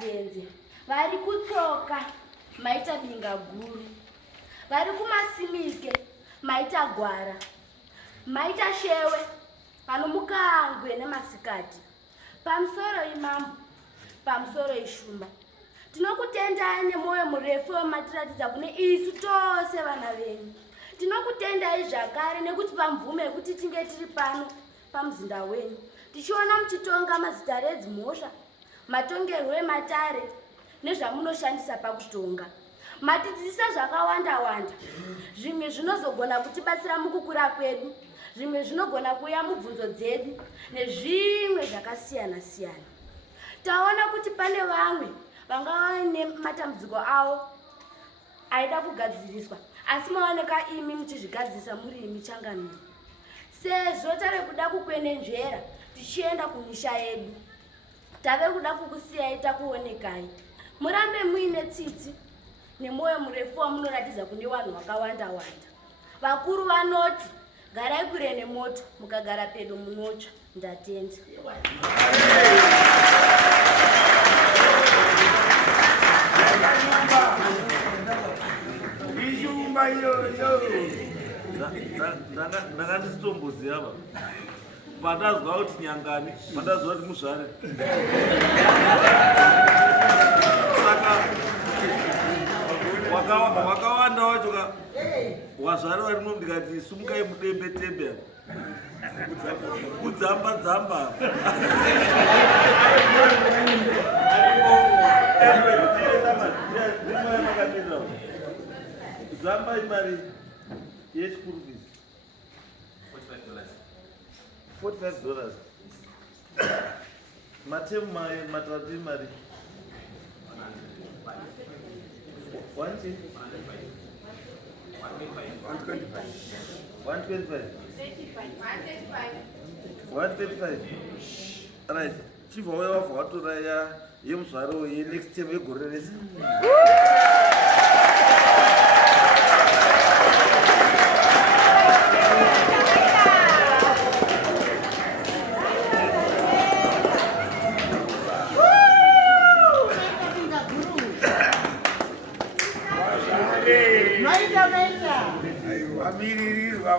Zenze, vari kutsoka maita binga guru, vari kumasimike maita gwara, maita shewe panomukangwe nemasikati, pamusoro iMambo, pamusoro ishumba. Tinokutendai nemwoyo murefu wamatiratidza kune isu tose vana venyu. Tinokutendai zvakare nekuti pamvume yekuti tinge tiri pano pamuzinda wenyu tichiona muchitonga mazita redzimhosva, matongerwo ematare nezvamunoshandisa pakutonga. Matidzidzisa zvakawanda-wanda. Zvimwe zvinozogona kutibatsira mukukura kwedu, zvimwe zvinogona kuuya mubvunzo dzedu nezvimwe zvakasiyana-siyana. Taona kuti pane vamwe vangava nematambudziko avo aida kugadziriswa, asi maoneka imi muchizvigadzirisa muri imi changamire. Sezvo tave kuda kukwenenzvera tichienda kumisha yedu, tave kuda kukusiyai takuonekai. Murambe muine tsitsi nemwoyo murefu wamunoratidza kune vanhu vakawanda-wanda. Vakuru vanoti garai kure nemoto, mukagara pedo munotsva. Ndatenda. Ndakandisitomboziva ava pandazwa kuti nyangani, pandazwa kuti muzvare. Saka wakawanda wacho wazvare varimo, ndikati sumukai mudembe-tembe kudzamba-dzamba. Zamba imari yechikuru fees $45. Matemu matatu imari 125. Right. Chibva wauya wabva watora yemuzvaro yenext term yegore rese. Wabiririrwa